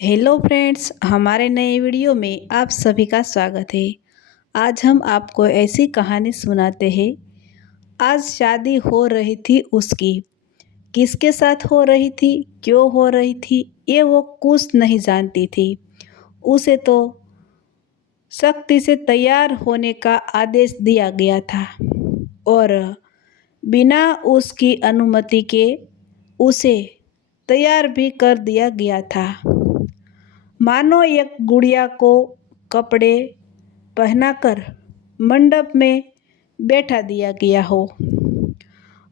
Hello friends, हमारे नए video में आप सभी का स्वागत है। आज हम आपको ऐसी कहानी सुनाते हैं। आज शादी हो रही थी उसकी। किसके साथ हो रही थी, क्यों हो रही थी, ये वो कुछ नहीं जानती थी। उसे तो सख्ती से तैयार होने का आदेश दिया गया था और बिना उसकी अनुमति के उसे तैयार भी कर दिया गया था। मानो एक गुड़िया को कपड़े पहनाकर मंडप में बैठा दिया गया हो।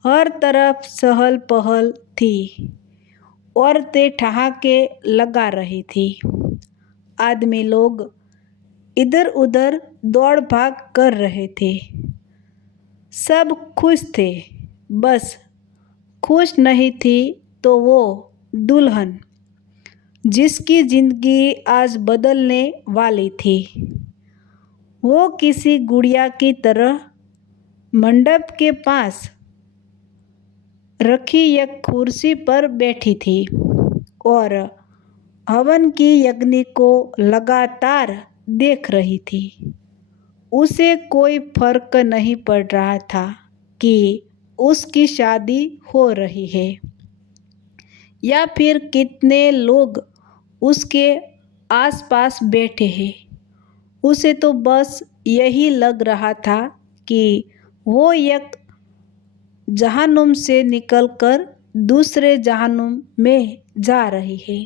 हर तरफ चहल पहल थी। औरतें ठहाके लगा रही थी। आदमी लोग इधर उधर दौड़ भाग कर रहे थे। सब खुश थे, बस खुश नहीं थी तो वो दुल्हन, जिसकी जिंदगी आज बदलने वाली थी। वो किसी गुड़िया की तरह मंडप के पास रखी एक कुर्सी पर बैठी थी और हवन की अग्नि को लगातार देख रही थी। उसे कोई फर्क नहीं पड़ रहा था कि उसकी शादी हो रही है या फिर कितने लोग उसके आसपास बैठे हैं। उसे तो बस यही लग रहा था कि वो एक जहन्नुम से निकलकर दूसरे जहन्नुम में जा रही है।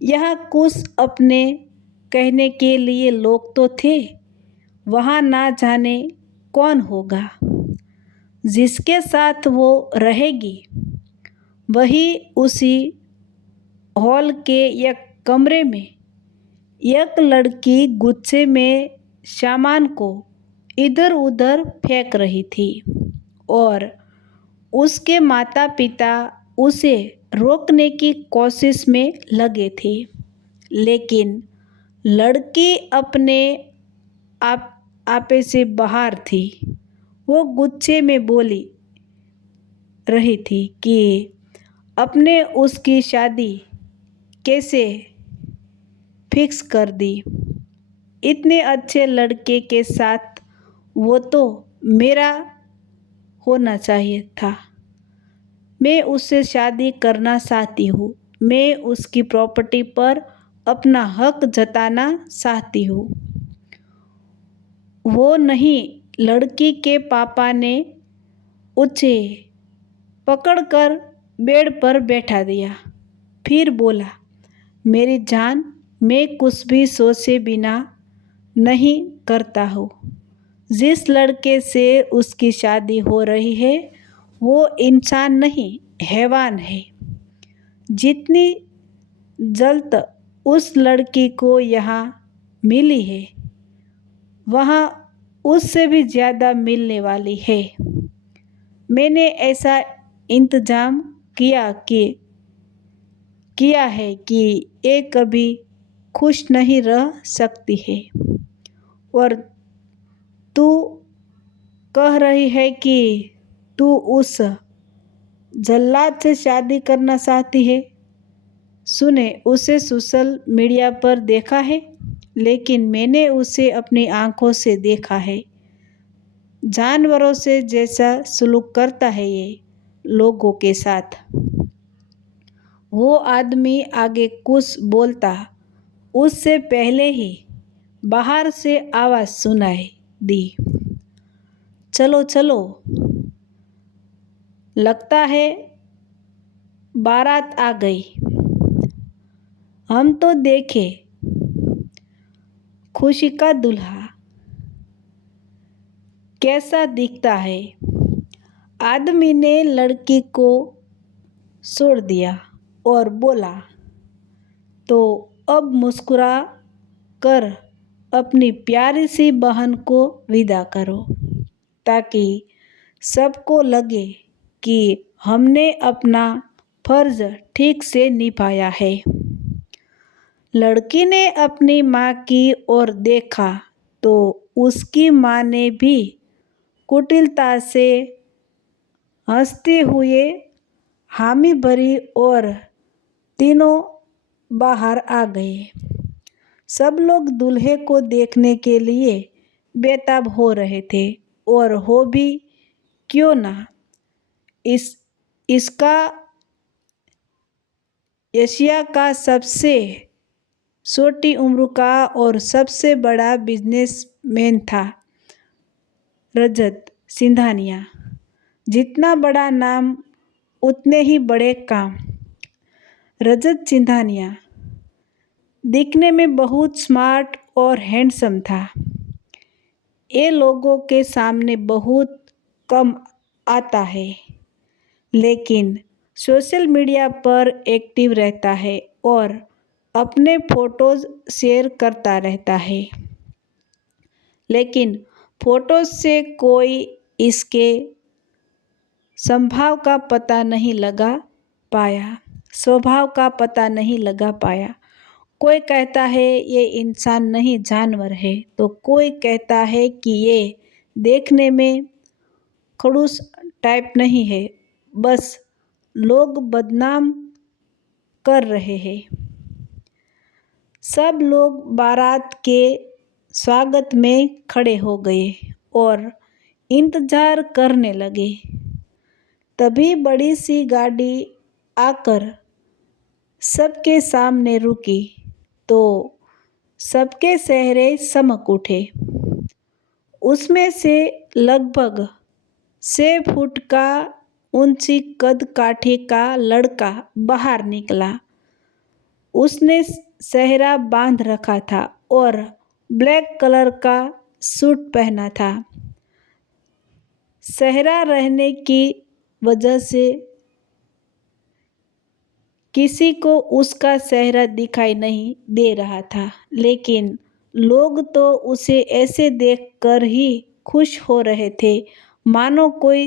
यहाँ कुछ अपने कहने के लिए लोग तो थे, वहाँ ना जाने कौन होगा जिसके साथ वो रहेगी। वही उसी हॉल के एक कमरे में एक लड़की गुच्छे में सामान को इधर उधर फेंक रही थी और उसके माता पिता उसे रोकने की कोशिश में लगे थे। लेकिन लड़की अपने आप आपे से बाहर थी। वो गुच्छे में बोली रही थी कि अपने उसकी शादी कैसे फिक्स कर दी। इतने अच्छे लड़के के साथ वो तो मेरा होना चाहिए था। मैं उससे शादी करना चाहती हूँ। मैं उसकी प्रॉपर्टी पर अपना हक जताना चाहती हूँ। वो नहीं, लड़की के पापा ने उसे पकड़कर बेड पर बैठा दिया। फिर बोला, मेरी जान, मैं कुछ भी सोचे बिना नहीं करता हूँ। जिस लड़के से उसकी शादी हो रही है वो इंसान नहीं, हैवान है। जितनी जल्द उस लड़की को यहाँ मिली है वहाँ उससे भी ज़्यादा मिलने वाली है। मैंने ऐसा इंतजाम किया है कि ये कभी खुश नहीं रह सकती है। और तू कह रही है कि तू उस जल्लाद से शादी करना चाहती है। सुने, उसे सोशल मीडिया पर देखा है, लेकिन मैंने उसे अपनी आंखों से देखा है। जानवरों से जैसा सलूक करता है ये लोगों के साथ। वो आदमी आगे कुछ बोलता उससे पहले ही बाहर से आवाज़ सुनाई दी, चलो चलो, लगता है बारात आ गई। हम तो देखे खुशी का दूल्हा कैसा दिखता है। आदमी ने लड़की को छोड़ दिया और बोला, तो अब मुस्कुरा कर अपनी प्यारी सी बहन को विदा करो, ताकि सबको लगे कि हमने अपना फर्ज ठीक से निभाया है। लड़की ने अपनी माँ की ओर देखा तो उसकी माँ ने भी कुटिलता से हंसते हुए हामी भरी और तीनों बाहर आ गए। सब लोग दूल्हे को देखने के लिए बेताब हो रहे थे, और हो भी क्यों ना। इस इसका एशिया का सबसे छोटी उम्र का और सबसे बड़ा बिजनेसमैन था रजत सिंधानिया। जितना बड़ा नाम उतने ही बड़े काम। रजत सिंधानिया दिखने में बहुत स्मार्ट और हैंडसम था। ये लोगों के सामने बहुत कम आता है, लेकिन सोशल मीडिया पर एक्टिव रहता है और अपने फोटोज शेयर करता रहता है। लेकिन फोटोज से कोई इसके स्वभाव का पता नहीं लगा पाया। कोई कहता है ये इंसान नहीं जानवर है, तो कोई कहता है कि ये देखने में खड़ूस टाइप नहीं है, बस लोग बदनाम कर रहे हैं। सब लोग बारात के स्वागत में खड़े हो गए और इंतजार करने लगे। तभी बड़ी सी गाड़ी आकर सबके सामने रुकी तो सबके चेहरे चमक उठे। उसमें से लगभग 6 फुट का ऊंची कद काठी का लड़का बाहर निकला। उसने सेहरा बांध रखा था और ब्लैक कलर का सूट पहना था। सेहरा रहने की वजह से किसी को उसका चेहरा दिखाई नहीं दे रहा था, लेकिन लोग तो उसे ऐसे देखकर ही खुश हो रहे थे मानो कोई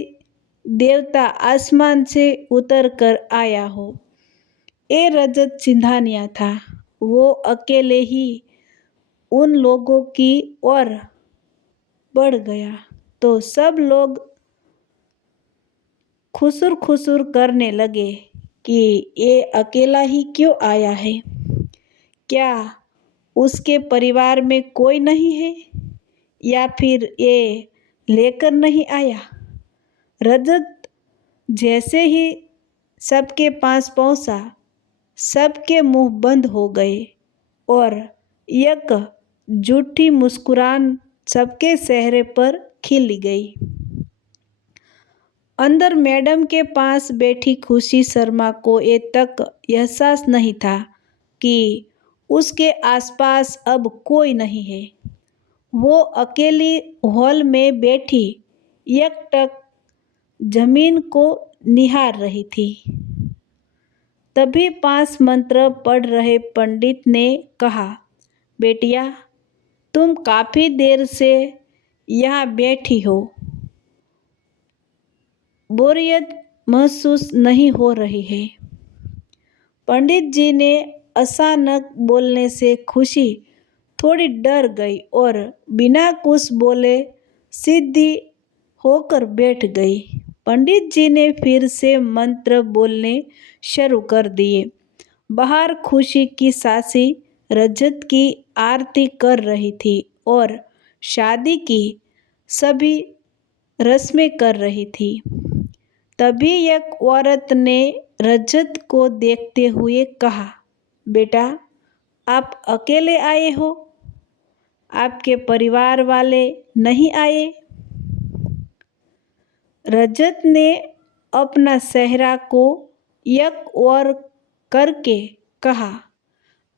देवता आसमान से उतर कर आया हो। ये रजत सिंधानिया था। वो अकेले ही उन लोगों की ओर बढ़ गया तो सब लोग खुसुर खुसुर करने लगे कि ये अकेला ही क्यों आया है। क्या उसके परिवार में कोई नहीं है, या फिर ये लेकर नहीं आया। रजत जैसे ही सबके पास पहुंचा, सबके मुंह बंद हो गए और एक झूठी मुस्कुराहट सबके चेहरे पर खिल गई। अंदर मैडम के पास बैठी खुशी शर्मा को ये तक एहसास नहीं था कि उसके आसपास अब कोई नहीं है। वो अकेली हॉल में बैठी एकटक जमीन को निहार रही थी। तभी 5 मंत्र पढ़ रहे पंडित ने कहा, बेटिया तुम काफ़ी देर से यहाँ बैठी हो, बोरियत महसूस नहीं हो रही है। पंडित जी ने अचानक बोलने से खुशी थोड़ी डर गई और बिना कुछ बोले सीधी होकर बैठ गई। पंडित जी ने फिर से मंत्र बोलने शुरू कर दिए। बाहर खुशी की सासी रजत की आरती कर रही थी और शादी की सभी रस्में कर रही थी। तभी एक औरत ने रजत को देखते हुए कहा, बेटा आप अकेले आए हो, आपके परिवार वाले नहीं आए। रजत ने अपना चेहरा को एक ओर करके कहा,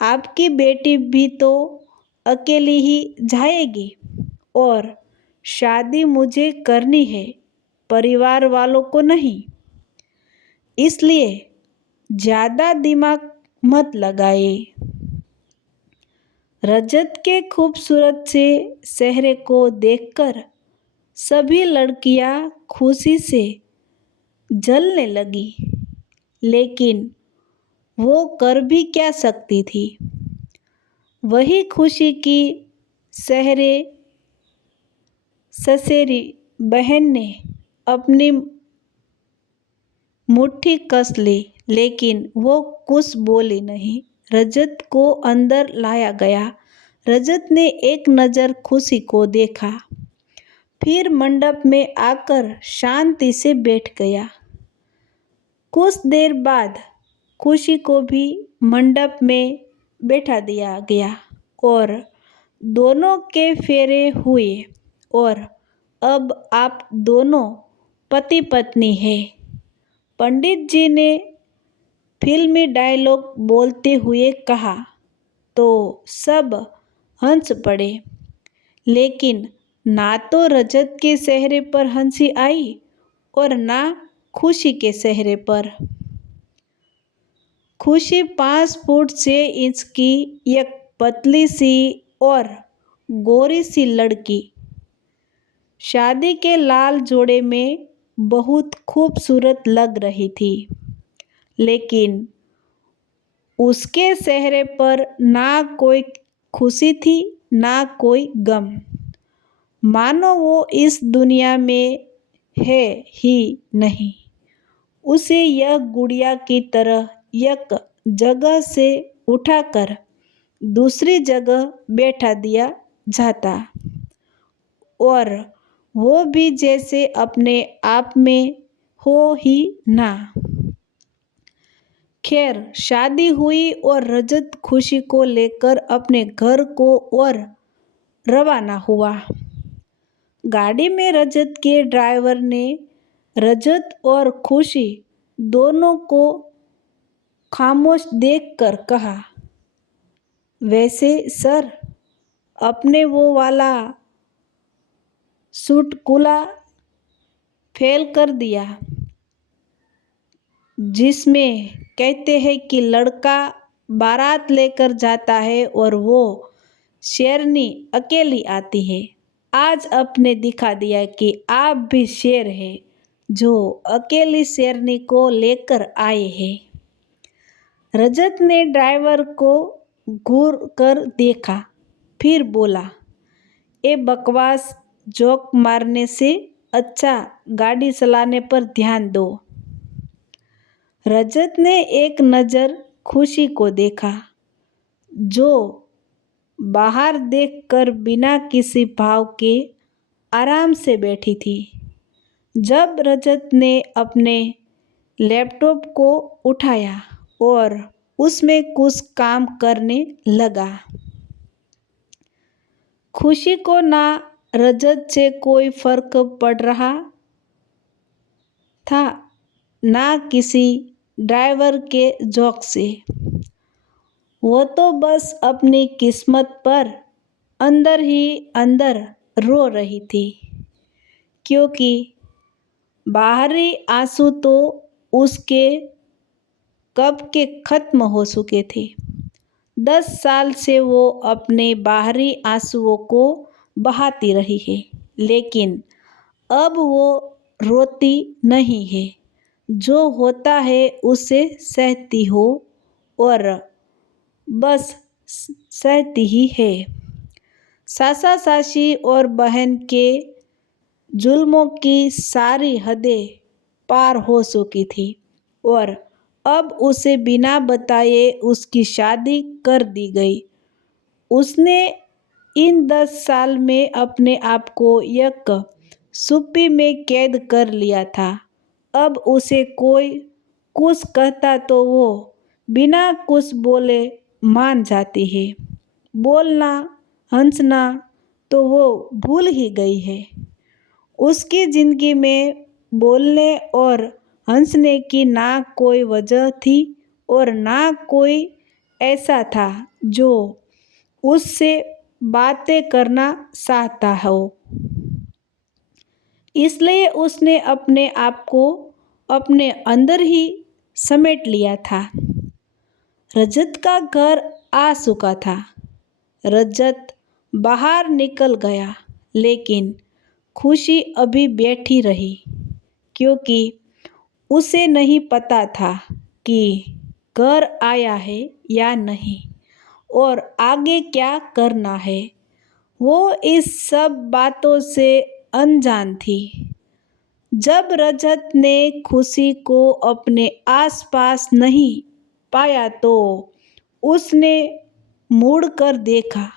आपकी बेटी भी तो अकेली ही जाएगी और शादी मुझे करनी है, परिवार वालों को नहीं। इसलिए ज़्यादा दिमाग मत लगाए। रजत के खूबसूरत से चेहरे को देखकर सभी लड़कियां खुशी से जलने लगी, लेकिन वो कर भी क्या सकती थी। वही खुशी की सहरे ससेरी बहन ने अपनी मुट्ठी कस ली, लेकिन वो कुछ बोली नहीं। रजत को अंदर लाया गया। रजत ने एक नज़र खुशी को देखा, फिर मंडप में आकर शांति से बैठ गया। कुछ देर बाद खुशी को भी मंडप में बैठा दिया गया और दोनों के फेरे हुए और अब आप दोनों पति पत्नी हैं। पंडित जी ने फिल्मी डायलॉग बोलते हुए कहा तो सब हंस पड़े, लेकिन ना तो रजत के चेहरे पर हंसी आई और ना खुशी के चेहरे पर। खुशी 5 फुट 6 इंच की एक पतली सी और गोरी सी लड़की शादी के लाल जोड़े में बहुत खूबसूरत लग रही थी, लेकिन उसके चेहरे पर ना कोई खुशी थी ना कोई गम, मानो वो इस दुनिया में है ही नहीं। उसे यह गुड़िया की तरह एक जगह से उठाकर दूसरी जगह बैठा दिया जाता और वो भी जैसे अपने आप में हो ही ना। खैर, शादी हुई और रजत खुशी को लेकर अपने घर को और रवाना हुआ। गाड़ी में रजत के ड्राइवर ने रजत और खुशी दोनों को खामोश देखकर कहा, वैसे सर, अपने वो वाला चुटकुला फेल कर दिया जिसमें कहते हैं कि लड़का बारात लेकर जाता है और वो शेरनी अकेली आती है। आज आपने दिखा दिया कि आप भी शेर हैं जो अकेली शेरनी को लेकर आए हैं। रजत ने ड्राइवर को घूर कर देखा, फिर बोला, ए बकवास जोक मारने से अच्छा गाड़ी चलाने पर ध्यान दो। रजत ने एक नज़र खुशी को देखा, जो बाहर देखकर बिना किसी भाव के आराम से बैठी थी। जब रजत ने अपने लैपटॉप को उठाया और उसमें कुछ काम करने लगा, खुशी को ना रजत से कोई फर्क पड़ रहा था ना किसी ड्राइवर के जोक से। वो तो बस अपनी किस्मत पर अंदर ही अंदर रो रही थी, क्योंकि बाहरी आंसू तो उसके कब के खत्म हो चुके थे। 10 साल से वो अपने बाहरी आंसुओं को बहाती रही है, लेकिन अब वो रोती नहीं है। जो होता है उसे सहती हो और बस सहती ही है। सासा सासी और बहन के जुल्मों की सारी हदें पार हो चुकी थी और अब उसे बिना बताए उसकी शादी कर दी गई। उसने इन 10 साल में अपने आप को एक सुप्पी में कैद कर लिया था। अब उसे कोई कुछ कहता तो वो बिना कुछ बोले मान जाती है। बोलना हंसना तो वो भूल ही गई है। उसकी ज़िंदगी में बोलने और हंसने की ना कोई वजह थी और ना कोई ऐसा था जो उससे बातें करना चाहता हो। इसलिए उसने अपने आप को अपने अंदर ही समेट लिया था। रजत का घर आ चुका था। रजत बाहर निकल गया, लेकिन खुशी अभी बैठी रही, क्योंकि उसे नहीं पता था कि घर आया है या नहीं और आगे क्या करना है। वो इस सब बातों से अनजान थी। जब रजत ने खुशी को अपने आसपास नहीं पाया तो उसने मुड़कर देखा।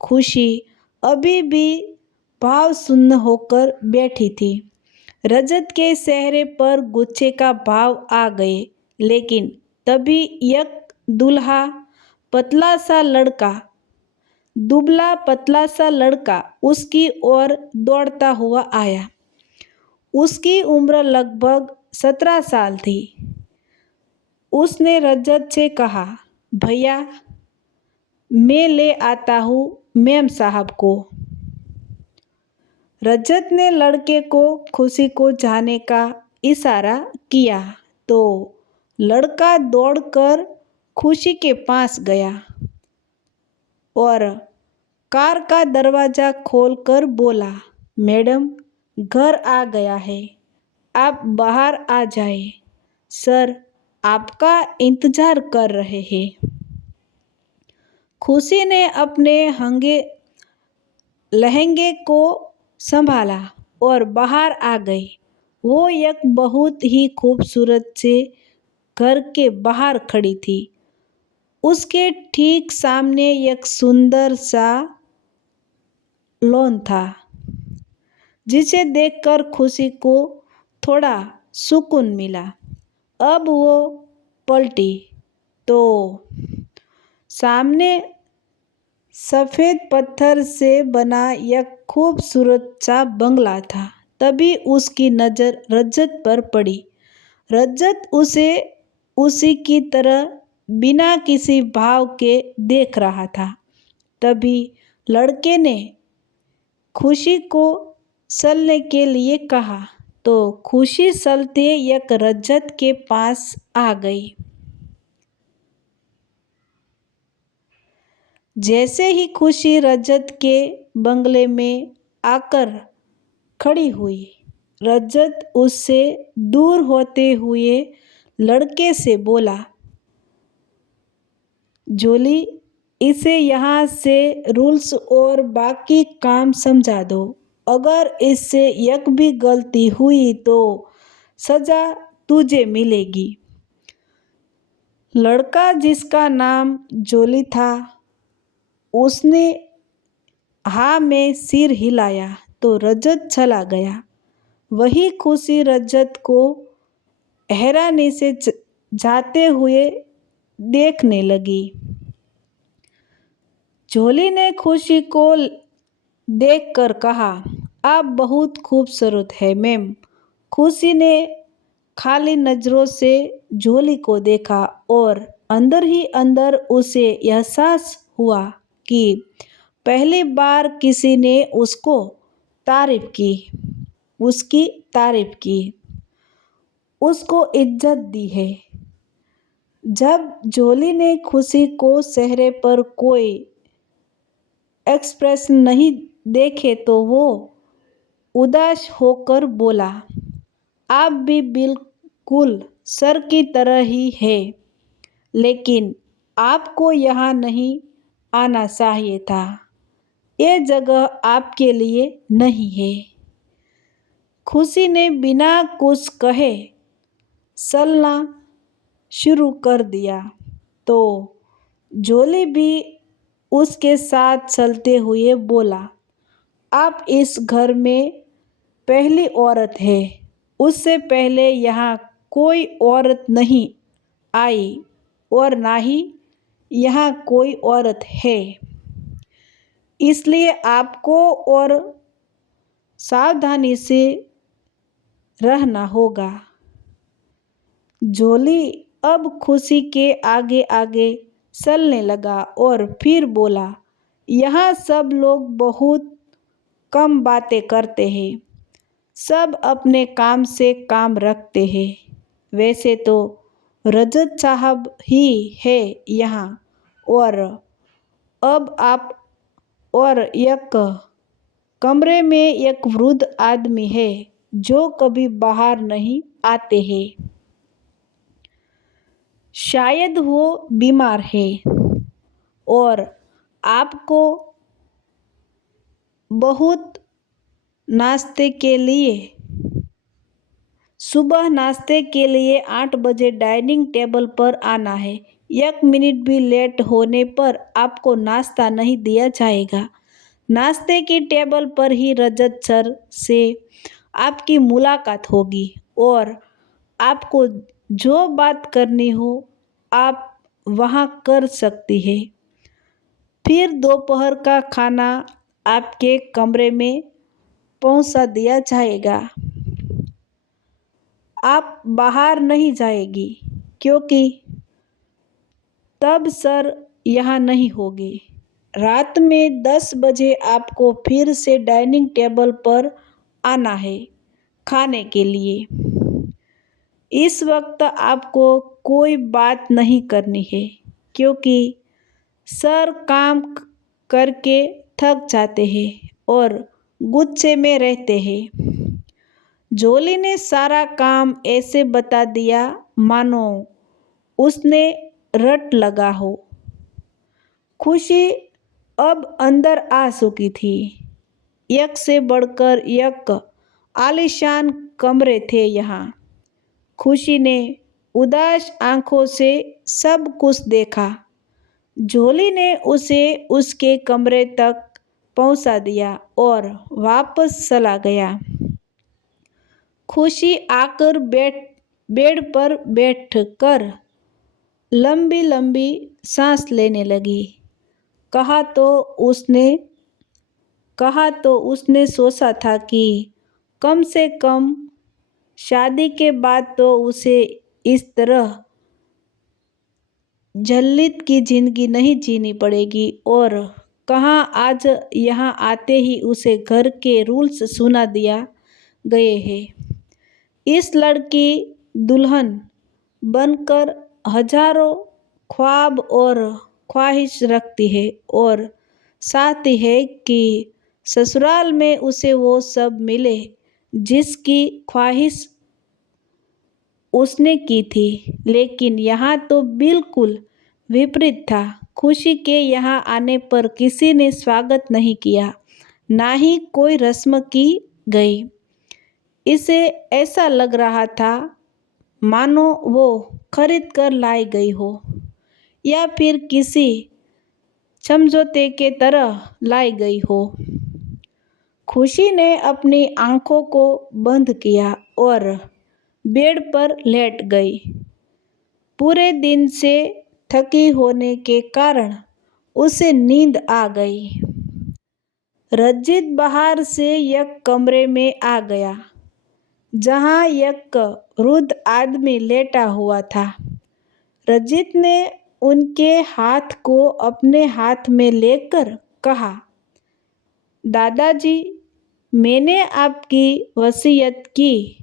खुशी अभी भी भाव शून्य होकर बैठी थी। रजत के चेहरे पर गुस्से का भाव आ गए, लेकिन तभी एक दूल्हा पतला सा लड़का दुबला पतला सा लड़का उसकी ओर दौड़ता हुआ आया। उसकी उम्र लगभग 17 साल थी। उसने रजत से कहा, भैया, मैं ले आता हूँ मेम साहब को। रजत ने लड़के को खुशी को जाने का इशारा किया तो लड़का दौड़कर खुशी के पास गया और कार का दरवाज़ा खोलकर बोला, मैडम, घर आ गया है, आप बाहर आ जाए। सर आपका इंतज़ार कर रहे हैं। खुशी ने अपने लहंगे को संभाला और बाहर आ गई। वो एक बहुत ही खूबसूरत से घर के बाहर खड़ी थी। उसके ठीक सामने एक सुंदर सा लॉन था, जिसे देखकर खुशी को थोड़ा सुकून मिला। अब वो पलटी तो सामने सफ़ेद पत्थर से बना एक खूबसूरत सा बंगला था। तभी उसकी नज़र रजत पर पड़ी। रजत उसे उसी की तरह बिना किसी भाव के देख रहा था। तभी लड़के ने खुशी को चलने के लिए कहा तो खुशी चलते एक रजत के पास आ गई। जैसे ही खुशी रजत के बंगले में आकर खड़ी हुई, रजत उससे दूर होते हुए लड़के से बोला, जोली, इसे यहाँ से रूल्स और बाकी काम समझा दो। अगर इससे एक भी गलती हुई तो सज़ा तुझे मिलेगी। लड़का, जिसका नाम जोली था, उसने हाँ में सिर हिलाया तो रजत चला गया। वही खुशी रजत को हैरानी से जाते हुए देखने लगी। जोली ने खुशी को देखकर कहा, आप बहुत खूबसूरत है मैम। खुशी ने खाली नज़रों से जोली को देखा और अंदर ही अंदर उसे एहसास हुआ कि पहली बार किसी ने उसकी तारीफ की, उसको इज्जत दी है। जब जोली ने खुशी को चेहरे पर कोई एक्सप्रेशन नहीं देखे तो वो उदास होकर बोला, आप भी बिल्कुल सर की तरह ही है, लेकिन आपको यहाँ नहीं आना चाहिए था। ये जगह आपके लिए नहीं है। खुशी ने बिना कुछ कहे चलना शुरू कर दिया तो जोली भी उसके साथ चलते हुए बोला, आप इस घर में पहली औरत है। उससे पहले यहाँ कोई औरत नहीं आई और ना ही यहाँ कोई औरत है, इसलिए आपको और सावधानी से रहना होगा। जोली अब खुशी के आगे आगे चलने लगा और फिर बोला, यहाँ सब लोग बहुत कम बातें करते हैं, सब अपने काम से काम रखते हैं। वैसे तो रजत साहब ही है यहाँ, और अब आप और एक कमरे में एक वृद्ध आदमी है जो कभी बाहर नहीं आते हैं। शायद वो बीमार है और आपको सुबह नाश्ते के लिए 8 बजे डाइनिंग टेबल पर आना है। 1 मिनट भी लेट होने पर आपको नाश्ता नहीं दिया जाएगा। नाश्ते की टेबल पर ही रजत सर से आपकी मुलाकात होगी और आपको जो बात करनी हो आप वहाँ कर सकती है। फिर दोपहर का खाना आपके कमरे में पहुँचा दिया जाएगा। आप बाहर नहीं जाएगी क्योंकि तब सर यहाँ नहीं होगे। रात में 10 बजे आपको फिर से डाइनिंग टेबल पर आना है खाने के लिए। इस वक्त आपको कोई बात नहीं करनी है क्योंकि सर काम करके थक जाते हैं और गुस्से में रहते हैं। जोली ने सारा काम ऐसे बता दिया मानो उसने रट लगा हो। खुशी अब अंदर आ चुकी थी। एक से बढ़कर एक आलीशान कमरे थे यहाँ। खुशी ने उदास आंखों से सब कुछ देखा। जोली ने उसे उसके कमरे तक पहुंचा दिया और वापस चला गया। खुशी आकर बेड पर बैठकर लंबी लंबी सांस लेने लगी। कहा तो उसने सोचा था कि कम से कम शादी के बाद तो उसे इस तरह जल्लित की जिंदगी नहीं जीनी पड़ेगी। और कहाँ आज यहाँ आते ही उसे घर के रूल्स सुना दिया गए हैं। इस लड़की दुल्हन बनकर हजारों ख्वाब और ख्वाहिश रखती है और चाहती है कि ससुराल में उसे वो सब मिले जिसकी ख्वाहिश उसने की थी। लेकिन यहाँ तो बिल्कुल विपरीत था। खुशी के यहाँ आने पर किसी ने स्वागत नहीं किया, ना ही कोई रस्म की गई। इसे ऐसा लग रहा था मानो वो खरीद कर लाई गई हो या फिर किसी समझौते के तरह लाई गई हो। खुशी ने अपनी आंखों को बंद किया और बेड पर लेट गई। पूरे दिन से थकी होने के कारण उसे नींद आ गई। रंजीत बाहर से एक कमरे में आ गया जहां एक वृद्ध आदमी लेटा हुआ था। रंजीत ने उनके हाथ को अपने हाथ में लेकर कहा, दादाजी, मैंने आपकी वसीयत की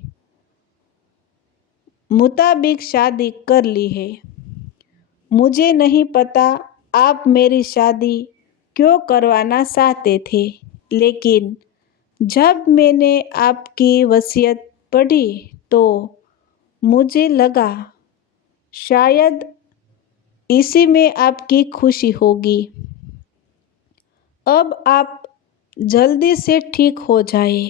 मुताबिक शादी कर ली है। मुझे नहीं पता आप मेरी शादी क्यों करवाना चाहते थे, लेकिन जब मैंने आपकी वसीयत पढ़ी तो मुझे लगा शायद इसी में आपकी खुशी होगी। अब आप जल्दी से ठीक हो जाए।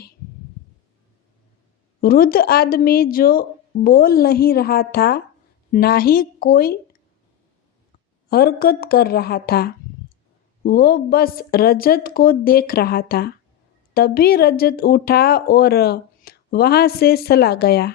वृद्ध आदमी जो बोल नहीं रहा था, ना ही कोई हरकत कर रहा था, वो बस रजत को देख रहा था। तभी रजत उठा और वहाँ से चला गया।